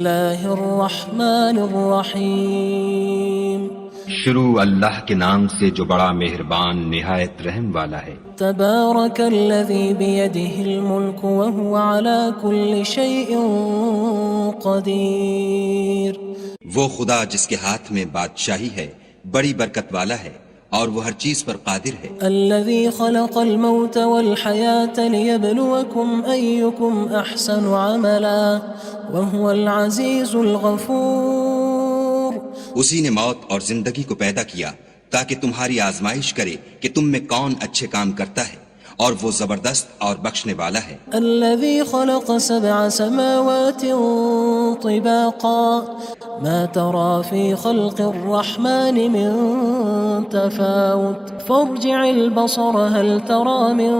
اللہ الرحمن الرحیم شروع اللہ کے نام سے جو بڑا مہربان نہایت رحم والا ہے۔ تبارک الذی بیدہ الملک وہو علی کل شیء قدیر۔ وہ خدا جس کے ہاتھ میں بادشاہی ہے بڑی برکت والا ہے اور وہ ہر چیز پر قادر ہے۔ الذی خلق الموت والحیاة لیبلوکم ایکم احسن عملا وہو العزیز الغفور۔ اسی نے موت اور زندگی کو پیدا کیا تاکہ تمہاری آزمائش کرے کہ تم میں کون اچھے کام کرتا ہے، اور وہ زبردست اور بخشنے والا ہے۔ الذي خلق 7 سماوات طباقا ما ترى في خلق الرحمن من تفاوت فارجع البصر هل ترى من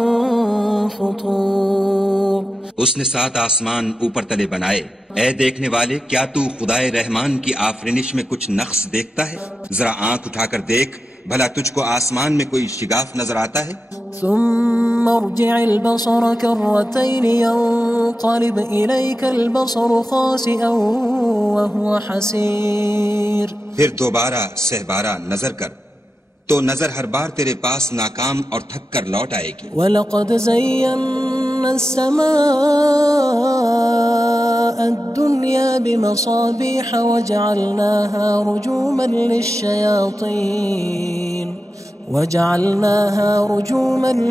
فطور۔ اس نے 7 آسمان اوپر تلے بنائے، اے دیکھنے والے کیا تو خدائے رحمان کی آفرینش میں کچھ نقص دیکھتا ہے؟ ذرا آنکھ اٹھا کر دیکھ، بھلا تجھ کو آسمان میں کوئی شگاف نظر آتا ہے؟ ثم ارجع البصر كرتين ينقلب إليك البصر خاسئا وهو حسير۔ پھر دوبارہ سہبارہ نظر کر تو نظر ہر بار تیرے پاس ناکام اور تھک کر لوٹ آئے گی۔ وَلَقَدْ زَيَّنَّا السَّمَاءَ الدُّنْيَا بِمَصَابِيحَ وَجَعَلْنَاهَا رُجُومًا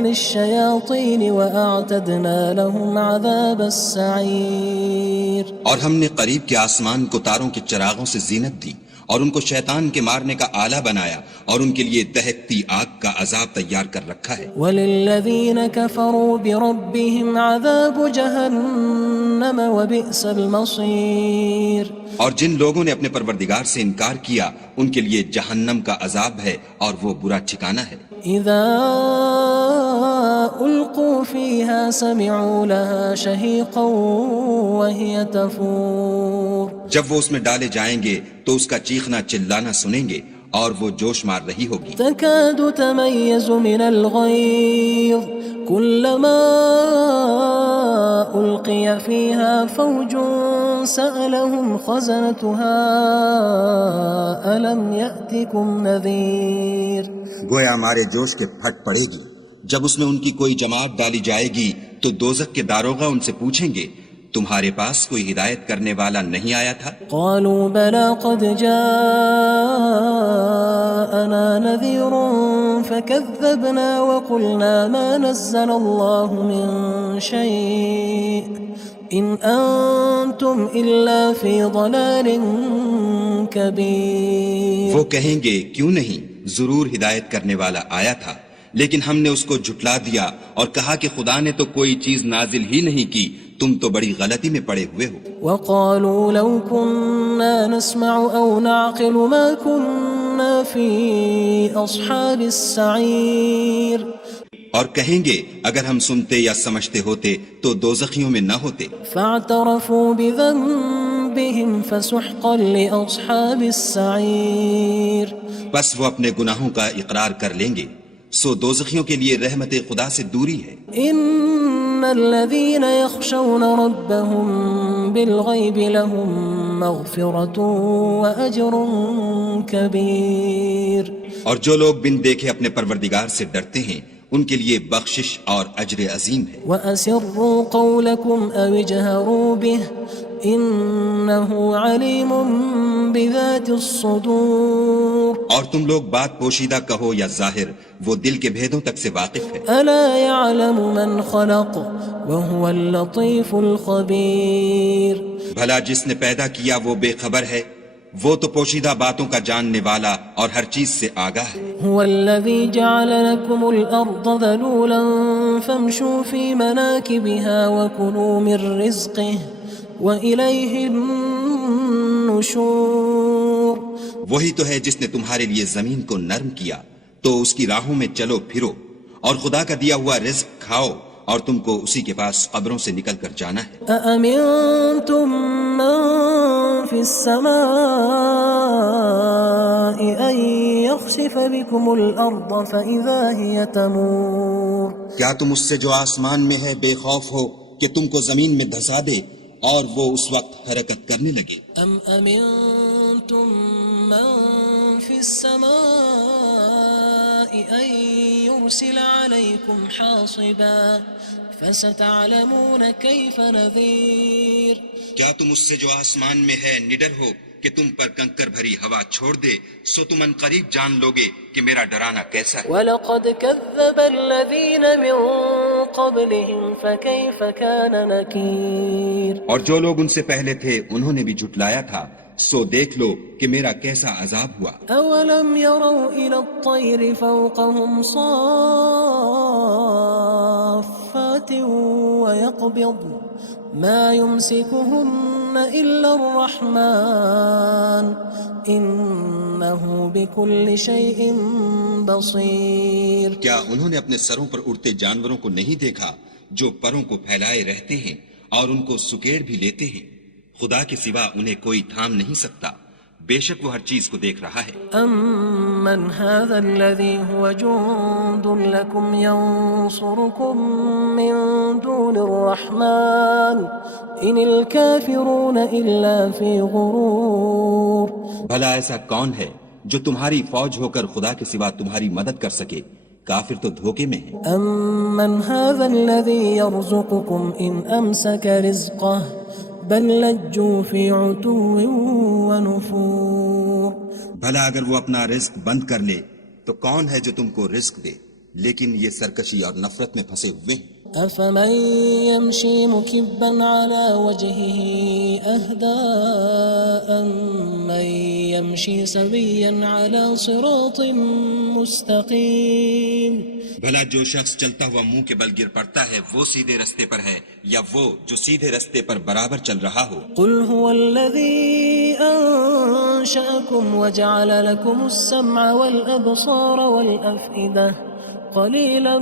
لِلشَّيَاطِينِ وَأَعْتَدْنَا لَهُمْ عَذَابَ السَّعِيرِ۔ اور ہم نے قریب کے آسمان کو تاروں کے چراغوں سے زینت دی اور ان کو شیطان کے مارنے کا آلہ بنایا، اور ان کے لیے دہکتی آگ کا عذاب تیار کر رکھا ہے۔ وَلِلَّذِينَ كَفَرُوا بِرَبِّهِمْ عَذَابُ جَهَنَّمَ وَبِئْسَ الْمَصِيرُ۔ اور جن لوگوں نے اپنے پروردگار سے انکار کیا ان کے لیے جہنم کا عذاب ہے اور وہ برا ٹھکانہ ہے۔ اذا القوا فيها سمعوا لها شهيقا وهي تفور۔ جب وہ اس میں ڈالے جائیں گے تو اس کا چیخنا چلانا سنیں گے اور وہ جوش مار رہی ہوگی۔ تكاد تميز من الغيظ كلما ألقي فيها فوج سألهم خزنتها ألم يأتكم نذير۔ گویا مارے جوش کے پھٹ پڑے گی۔ جب اس میں ان کی کوئی جماعت ڈالی جائے گی تو دوزخ کے داروغہ ان سے پوچھیں گے تمہارے پاس کوئی ہدایت کرنے والا نہیں آیا تھا؟ قالوا بلى قد جاءنا نذير فكذبنا وقلنا ما نزل الله من شيء إن أنتم إلا في ضلال كبير۔ وہ کہیں گے کیوں نہیں، ضرور ہدایت کرنے والا آیا تھا، لیکن ہم نے اس کو جھٹلا دیا اور کہا کہ خدا نے تو کوئی چیز نازل ہی نہیں کی، تم تو بڑی غلطی میں پڑے ہوئے ہو۔ وقالوا لو كنا نسمع أو نعقل ما كنا في أصحاب السعير۔ اور کہیں گے اگر ہم سنتے یا سمجھتے ہوتے تو دوزخیوں میں نہ ہوتے۔ فاعترفوا بذنبهم فسحقا لأصحاب السعير۔ بس وہ اپنے گناہوں کا اقرار کر لیں گے، سو دوزخیوں کے لیے رحمت خدا سے دوری ہے۔ ان الذين يخشون ربهم بالغيب لهم مغفرة وأجر كبير۔ اور جو لوگ بن دیکھے اپنے پروردگار سے ڈرتے ہیں ان کے لیے بخشش اور اجر عظیم ہے۔ وَأَسِرُّوا قَوْلَكُمْ أَوِ اجْهَرُوا بِهِ إِنَّهُ عَلِيمٌ بِذَاتِ الصُّدُورِ۔ اور تم لوگ بات پوشیدہ کہو یا ظاہر، وہ دل کے بھیدوں تک سے واقف ہے۔ أَلَا يَعْلَمُ مَنْ خَلَقَ وَهُوَ اللَّطِيفُ الْخَبِيرُ۔ بھلا جس نے پیدا کیا وہ بے خبر ہے، وہ تو پوشیدہ باتوں کا جاننے والا اور ہر چیز سے آگاہ ہے۔ هو الذي جعل لكم الأرض ذلولا فامشوا في مناكبها وكلوا من رزقه وإليه النشور۔ وہی تو ہے جس نے تمہارے لیے زمین کو نرم کیا تو اس کی راہوں میں چلو پھرو، اور خدا کا دیا ہوا رزق کھاؤ، اور تم کو اسی کے پاس قبروں سے نکل کر جانا ہے۔ أأمنتم من في السماء أن يخسف بكم الأرض فإذا هي تمور۔ کیا تم اس سے جو آسمان میں ہے بے خوف ہو کہ تم کو زمین میں دھسا دے اور وہ اس وقت حرکت کرنے لگے. أم أمنتم من في السماء أن يرسل عليكم حاصبا فستعلمون كيف نذير. کیا تم اس سے جو آسمان میں ہے نڈر ہو کہ تم پر کنکر بھری ہوا چھوڑ دے؟ سو تم ان قریب جان لوگے کہ میرا ڈرانا کیسا ہے. وَلَقَدْ كَذَّبَ الَّذِينَ مِن قَبْلِهِمْ فَكَيْفَ كَانَ نَكِيرٌ. اور جو لوگ ان سے پہلے تھے انہوں نے بھی جھٹلایا تھا، سو دیکھ لو کہ میرا کیسا عذاب ہوا. أَوَلَمْ يَرَوْا إِلَى الطَّيْرِ فَوْقَهُمْ صَافَّاتٍ وَيَقْبِضْنَ مَا يُمْسِكُهُنَّ إِلَّا الرَّحْمَنُ إِنَّهُ بِكُلِّ شَيْءٍ بَصِيرٌ. کیا انہوں نے اپنے سروں پر اڑتے جانوروں کو نہیں دیکھا جو پروں کو پھیلائے رہتے ہیں اور ان کو سکیڑ بھی لیتے ہیں؟ خدا کے سوا انہیں کوئی تھام نہیں سکتا، بے شک وہ ہر چیز کو دیکھ رہا ہے. أَمَّنْ هَذَا الَّذِي هُوَ جُندٌ لَكُمْ يَنصُرُكُم مِّن دُونِ الرَّحْمَنِ إِنِ الْكَافِرُونَ إِلَّا فِي غُرُورٍ. بھلا ایسا کون ہے جو تمہاری فوج ہو کر خدا کے سوا تمہاری مدد کر سکے؟ کافر تو دھوکے میں ہیں. أَمَّنْ هَذَا الَّذِي يَرْزُقُكُمْ إِنْ أَمْسَكَ رِزْقَهُ بَل لَجُّوا فِي عُتُوٍّ وَنُفُورٍ. بھلا اگر وہ اپنا رزق بند کر لے تو کون ہے جو تم کو رزق دے؟ لیکن یہ سرکشی اور نفرت میں پھنسے ہوئے ہیں. أَفَمَن يَمْشِي مُكِبًّا عَلَى وَجْهِهِ أَهْدَىٰ أَمَّن يَمْشِي سَوِيًّا عَلَى صِرَاطٍ مُّسْتَقِيمٍ. بھلا جو شخص چلتا ہوا منہ کے بل گر پڑتا ہے وہ سیدھے رستے پر ہے یا وہ جو سیدھے رستے پر برابر چل رہا ہو؟ قُلْ هُوَ الَّذِي أَنشَأَكُمْ وَجَعَلَ لَكُمُ السَّمْعَ وَالْأَبْصَارَ وَالْأَفْئِدَةَ قَلِيلًا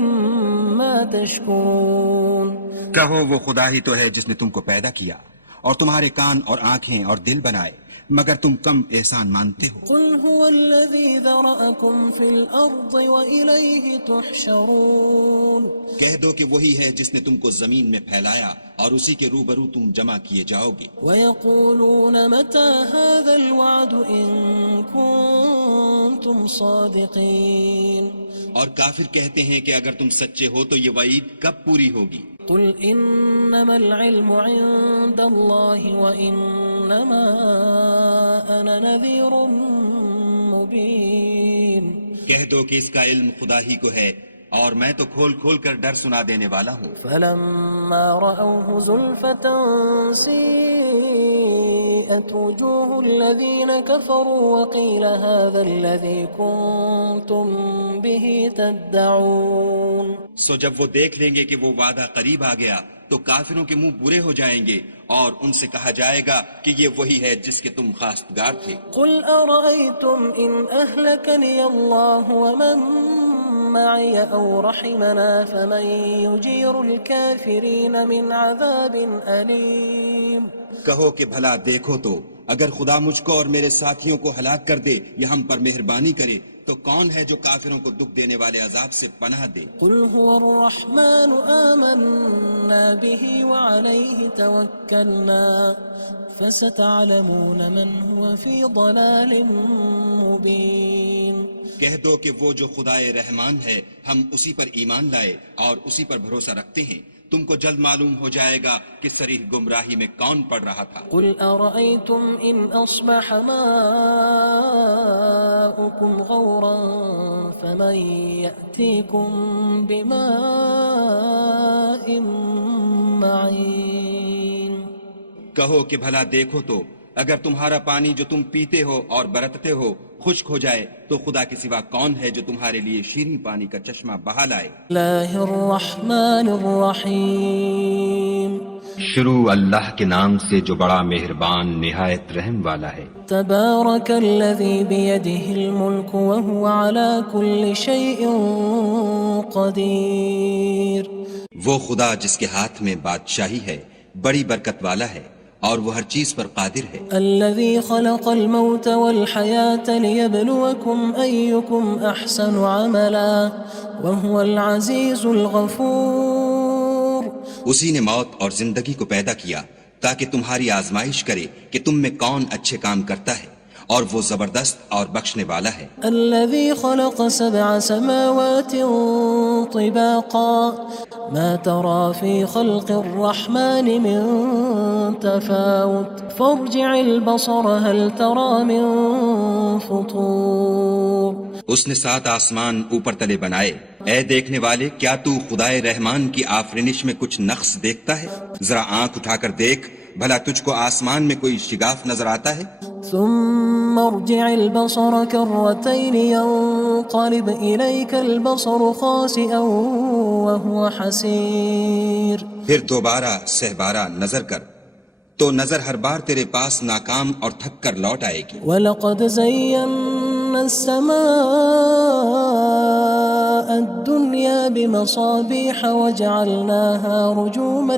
مَا تَشْكُرُونَ. کہو وہ خدا ہی تو ہے جس نے تم کو پیدا کیا اور تمہارے کان اور آنکھیں اور دل بنائے، مگر تم کم احسان مانتے ہو. قُلْ هُوَ الَّذِي ذَرَأَكُمْ فِي الْأَرْضِ وَإِلَيْهِ تُحْشَرُونَ. کہہ دو کہ وہی ہے جس نے تم کو زمین میں پھیلایا اور اسی کے روبرو تم جمع کیے جاؤ گے. وَيَقُولُونَ مَتَى هَذَا الْوَعْدُ إِن كُنتُمْ صَادِقِينَ. اور کافر کہتے ہیں کہ اگر تم سچے ہو تو یہ وعید کب پوری ہوگی؟ قُلْ إِنَّمَا الْعِلْمُ عِندَ اللَّهِ وَإِنَّمَا أَنَا نَذِيرٌ مُّبِينٌ. کہہ دو کہ اس کا علم خدا ہی کو ہے اور میں تو کھول کھول کر ڈر سنا دینے والا ہوں. فَلَمَّا رَأَوْهُ زُلْفَةً سِيئَتْ وُجُوهُ الَّذِينَ كَفَرُوا وَقِيلَ هَذَا الَّذِي كُنتُم بِهِ تَدَّعُونَ. سو جب وہ دیکھ لیں گے کہ وہ وعدہ قریب آ گیا تو کافروں کے منہ برے ہو جائیں گے اور ان سے کہا جائے گا کہ یہ وہی ہے جس کے تم خواستگار تھے. قُلْ أَرَأَيْتُمْ إِنْ أَهْلَكَنِيَ اللَّهُ وَمَن مَّعِيَ أَوْ رَحِمَنَا فَمَن يُجِيرُ الْكَافِرِينَ مِنْ عَذَابٍ أَلِيمٍ. کہو کہ بھلا دیکھو تو اگر خدا مجھ کو اور میرے ساتھیوں کو ہلاک کر دے یا ہم پر مہربانی کرے تو کون ہے جو کافروں کو دکھ دینے والے عذاب سے پناہ دے؟ قُلْ هُوَ الرَّحْمَنُ آمَنَّا بِهِ وَعَلَيْهِ تَوَكَّلْنَا فَسَتَعْلَمُونَ مَنْ هُوَ فِي ضَلَالٍ مُّبِينٍ. کہہ دو کہ وہ جو خدائے رحمان ہے ہم اسی پر ایمان لائے اور اسی پر بھروسہ رکھتے ہیں، تم کو جلد معلوم ہو جائے گا کہ صریح گمراہی میں کون پڑ رہا تھا. قُلْ أَرَأَيْتُمْ إِنْ أَصْبَحَ مَاؤُكُمْ غَوْرًا فَمَن يَأْتِيكُم بِمَاءٍ مَّعِينٍ. کہو کہ بھلا دیکھو تو اگر تمہارا پانی جو تم پیتے ہو اور برتتے ہو خشک ہو جائے تو خدا کے سوا کون ہے جو تمہارے لیے شیریں پانی کا چشمہ بہا لائے. اللہ الرحمن الرحیم. شروع اللہ کے نام سے جو بڑا مہربان نہایت رحم والا ہے. تبارک الذی بیدہ الملک وہو علی کل شیء قدیر. وہ خدا جس کے ہاتھ میں بادشاہی ہے بڑی برکت والا ہے اور وہ ہر چیز پر قادر ہے. الذي خلق الموت والحياة ليبلوكم أيكم أحسن عملا وهو العزيز الغفور. اسی نے موت اور زندگی کو پیدا کیا تاکہ تمہاری آزمائش کرے کہ تم میں کون اچھے کام کرتا ہے، اور وہ زبردست اور بخشنے والا ہے۔ الذي خلق 7 سماوات طباقا ما ترى في خلق الرحمن من تفاوت فارجع البصر هل ترى من فطور۔ اس نے 7 آسمان اوپر تلے بنائے، اے دیکھنے والے کیا تو خدائے رحمان کی آفرینش میں کچھ نقص دیکھتا ہے؟ ذرا آنکھ اٹھا کر دیکھ، بھلا تجھ کو آسمان میں کوئی شگاف نظر آتا ہے؟ ثم ارجع البصر كرتين ينقلب إليك البصر خاسئا وهو حسير۔ پھر دوبارہ سہبارہ نظر کر تو نظر ہر بار تیرے پاس ناکام اور تھک کر لوٹ آئے گی۔ وَلَقَدْ زَيَّنَّا السَّمَاءَ الدُّنْيَا بِمَصَابِيحَ وَجَعَلْنَاهَا رُجُومًا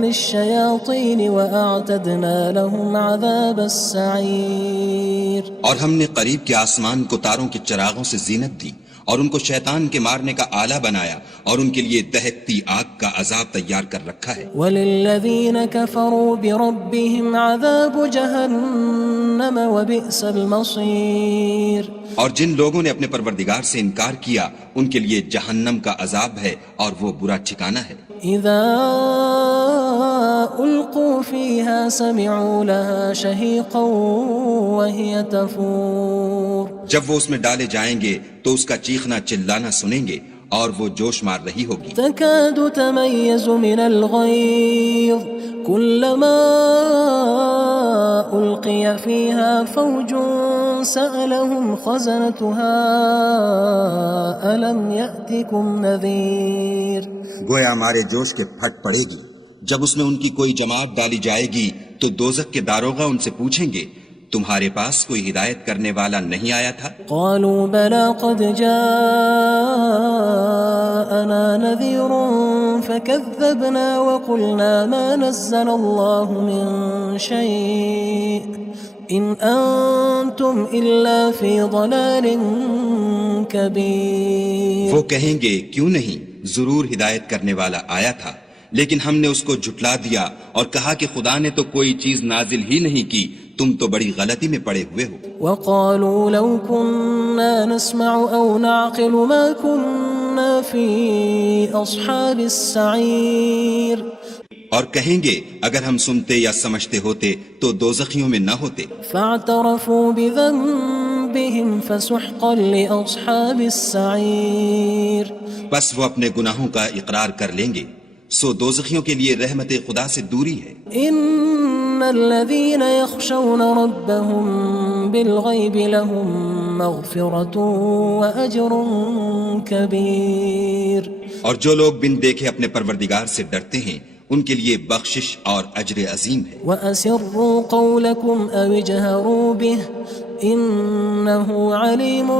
لِلشَّيَاطِينِ وَأَعْتَدْنَا لَهُمْ عَذَابَ السَّعِيرِ۔ اور ہم نے قریب کے آسمان کو تاروں کے چراغوں سے زینت دی اور ان کو شیطان کے مارنے کا آلہ بنایا، اور ان کے لیے دہکتی آگ کا عذاب تیار کر رکھا ہے۔ وَلِلَّذِينَ كَفَرُوا بِرَبِّهِمْ عَذَابُ جَهَنَّمَ وَبِئْسَ الْمَصِيرُ۔ اور جن لوگوں نے اپنے پروردگار سے انکار کیا ان کے لیے جہنم کا عذاب ہے اور وہ برا ٹھکانہ ہے۔ اذا القوا فيها سمعوا لها شهيقا وهي تفور۔ جب وہ اس میں ڈالے جائیں گے تو اس کا چیخنا چلانا سنیں گے اور وہ جوش مار رہی ہوگی۔ تكاد تميز من الغيظ كلما ألقي فيها فوج سألهم خزنتها ألم يأتكم نذير۔ گویا ہمارے جوش کے پھٹ پڑے گی۔ جب اس میں ان کی کوئی جماعت ڈالی جائے گی تو دوزخ کے داروغہ ان سے پوچھیں گے تمہارے پاس کوئی ہدایت کرنے والا نہیں آیا تھا؟ قالوا بلى قد جاءنا نذير فكذبنا وقلنا ما نزل الله من شيء إن أنتم إلا في ضلال كبير۔ وہ کہیں گے کیوں نہیں، ضرور ہدایت کرنے والا آیا تھا، لیکن ہم نے اس کو جھٹلا دیا اور کہا کہ خدا نے تو کوئی چیز نازل ہی نہیں کی، تم تو بڑی غلطی میں پڑے ہوئے ہو۔ وقالوا لو كنا نسمع أو نعقل ما كنا في أصحاب السعير۔ اور کہیں گے اگر ہم سنتے یا سمجھتے ہوتے تو دوزخیوں میں نہ ہوتے۔ فاعترفوا بذنبهم فسحقا لأصحاب السعير۔ بس وہ اپنے گناہوں کا اقرار کر لیں گے، سو دوزخیوں کے لیے رحمت خدا سے دوری ہے۔ ان الذين يخشون ربهم بالغيب لهم مغفرة واجر كبير۔ اور جو لوگ بن دیکھے اپنے پروردگار سے ڈرتے ہیں ان کے لیے بخشش اور اجر عظیم ہے۔ وَأَسِرُّوا قَوْلَكُمْ أَوِ اجْهَرُوا بِهِ إِنَّهُ عَلِيمٌ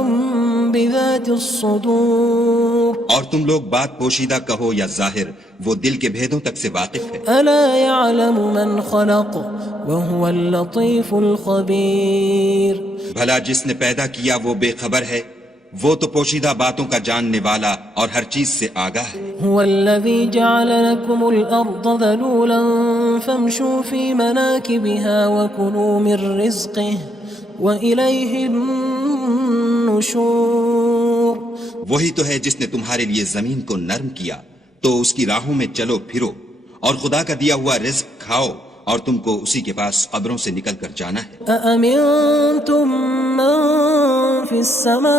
بِذَاتِ الصُّدُورِ۔ اور تم لوگ بات پوشیدہ کہو یا ظاہر، وہ دل کے بھیدوں تک سے واقف ہے۔ أَلَا يَعْلَمُ مَنْ خَلَقَ وَهُوَ اللَّطِيفُ الْخَبِيرُ۔ بھلا جس نے پیدا کیا وہ بے خبر ہے، وہ تو پوشیدہ باتوں کا جاننے والا اور ہر چیز سے آگاہ ہے۔ هو الذي جعل لكم الأرض ذلولا فامشوا في مناكبها وكلوا من رزقه وإليه النشور۔ وہی تو ہے جس نے تمہارے لیے زمین کو نرم کیا تو اس کی راہوں میں چلو پھرو، اور خدا کا دیا ہوا رزق کھاؤ، اور تم کو اسی کے پاس قبروں سے نکل کر جانا ہے۔ أأمنتم من في السماء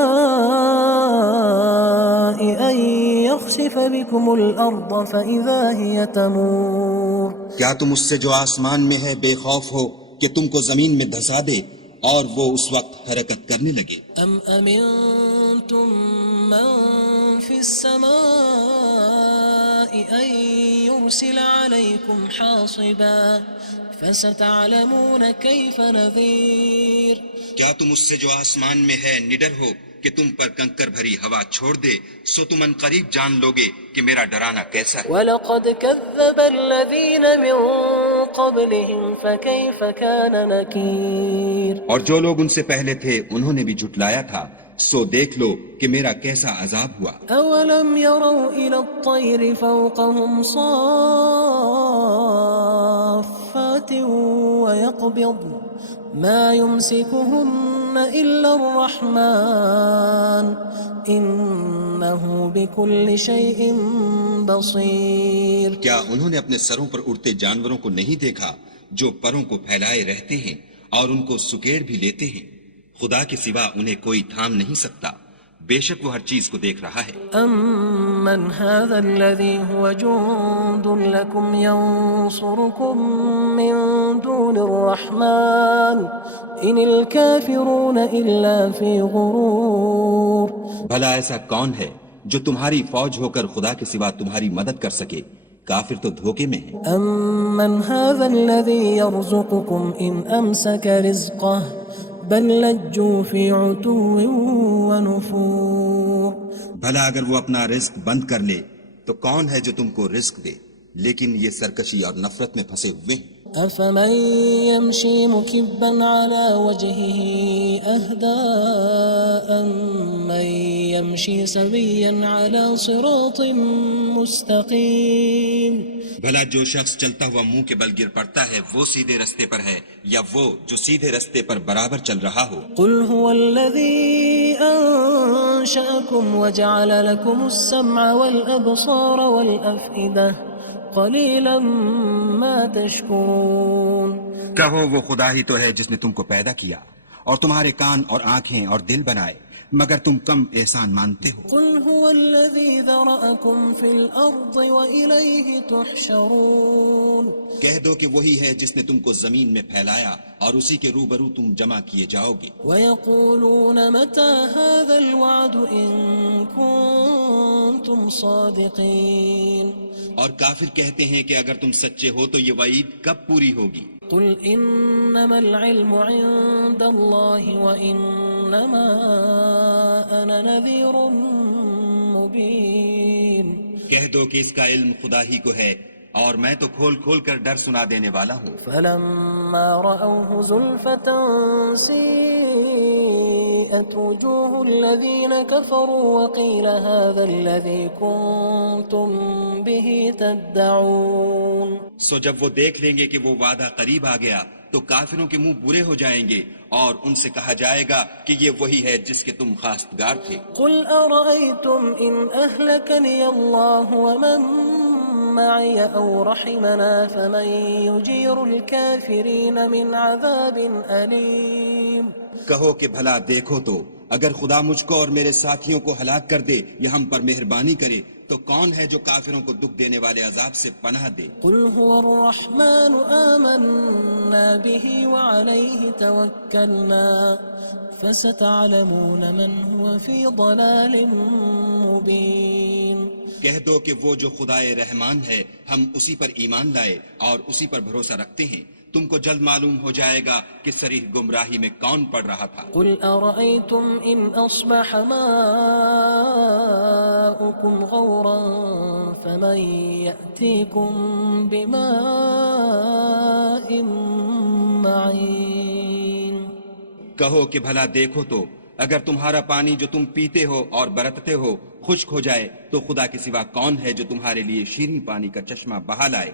أن يخسف بكم الأرض فإذا هي تمور۔ کیا تم اس سے جو آسمان میں ہے بے خوف ہو کہ تم کو زمین میں دھسا دے اور وہ اس وقت حرکت کرنے لگے؟ أم أمنتم من في السماء أن يرسل عليكم حاصبا فستعلمون كيف نذير۔ کیا تم اس سے جو آسمان میں ہے نڈر ہو کہ تم پر کنکر بھری ہوا چھوڑ دے، سو تم ان قریب جان لوگے کہ میرا ڈرانا کیسا ہے۔ وَلَقَدْ كَذَّبَ الَّذِينَ مِن قَبْلِهِمْ فَكَيْفَ كَانَ نَكِيرٌ۔ اور جو لوگ ان سے پہلے تھے انہوں نے بھی جھٹلایا تھا، سو دیکھ لو کہ میرا کیسا عذاب ہوا۔ أولم يروا إلى الطير فوقهم صافات ويقبض ما يمسكهن إلا الرحمن إنه بكل شيء بصير۔ کیا انہوں نے اپنے سروں پر اڑتے جانوروں کو نہیں دیکھا جو پروں کو پھیلائے رہتے ہیں اور ان کو سکیڑ بھی لیتے ہیں؟ خدا کے سوا انہیں کوئی تھام نہیں سکتا، بے شک وہ ہر چیز کو دیکھ رہا ہے۔ أَمَّنْ هَذَا الَّذِي هُوَ جُندٌ لَكُمْ يَنصُرُكُم مِّن دُونِ الرَّحْمَٰنِ إِنِ الْكَافِرُونَ إِلَّا فِي غُرُورٍ۔ بھلا ایسا کون ہے جو تمہاری فوج ہو کر خدا کے سوا تمہاری مدد کر سکے؟ کافر تو دھوکے میں ہیں۔ أَمَّنْ هَذَا الَّذِي يَرْزُقُكُمْ إِنْ أَمْسَكَ رِزْقَهُ بل لجوا في عتو ونفور۔ بھلا اگر وہ اپنا رزق بند کر لے تو کون ہے جو تم کو رزق دے، لیکن یہ سرکشی اور نفرت میں پھنسے ہوئے ہیں۔ أفمن يمشي مكبا على وجهه أهدى أمن يمشي سويا على صراط مستقيم۔ بھلا جو شخص چلتا ہوا منہ کے بل گر پڑتا ہے وہ سیدھے رستے پر ہے یا وہ جو سیدھے رستے پر برابر چل رہا ہو؟ قل هو الذي أنشأكم وجعل لكم السمع والأبصار والأفئدة قلیلا ما تشکرون۔ کہو وہ خدا ہی تو ہے جس نے تم کو پیدا کیا اور تمہارے کان اور آنکھیں اور دل بنائے، مگر تم کم احسان مانتے ہو۔ قل هو الذي ذرأكم في الأرض وإليه تحشرون۔ کہہ دو کہ وہی ہے جس نے تم کو زمین میں پھیلایا اور اسی کے روبرو تم جمع کیے جاؤ گے۔ ويقولون متى هذا الوعد إن كنتم صادقين۔ اور کافر کہتے ہیں کہ اگر تم سچے ہو تو یہ وعید کب پوری ہوگی؟ قل انما العلم عند الله وانما انا نذير مبين۔ کہہ دو کہ اس کا علم خدا ہی کو ہے اور میں تو کھول کھول کر ڈر سنا دینے والا ہوں۔ فلما رأوه زلفة سيئت وجوه الذين كفروا وقيل هذا الذي كنتم به تدعون۔ سو جب وہ دیکھ لیں گے کہ وہ وعدہ قریب آ گیا تو کافروں کے منہ برے ہو جائیں گے اور ان سے کہا جائے گا کہ یہ وہی ہے جس کے تم خواستگار تھے۔ قل أرأيتم إن أهلكني الله ومن معي أو رحمنا فمن يجير الكافرين من عذاب أليم۔ کہو کہ بھلا دیکھو تو اگر خدا مجھ کو اور میرے ساتھیوں کو ہلاک کر دے یا ہم پر مہربانی کرے تو کون ہے جو کافروں کو دکھ دینے والے عذاب سے پناہ دے؟ قل هو الرحمن آمنا به وعليه توكلنا فستعلمون من هو في ضلال مبين۔ کہہ دو کہ وہ جو خدائے رحمان ہے ہم اسی پر ایمان لائے اور اسی پر بھروسہ رکھتے ہیں، تم کو جلد معلوم ہو جائے گا کہ صریح گمراہی میں کون پڑ رہا تھا۔ قل أرأيتم إن أصبح ماؤكم غورا فمن يأتيكم بماء معين۔ کہو کہ بھلا دیکھو تو اگر تمہارا پانی جو تم پیتے ہو اور برتتے ہو خشک ہو جائے تو خدا کے سوا کون ہے جو تمہارے لیے شیریں پانی کا چشمہ بہا لائے؟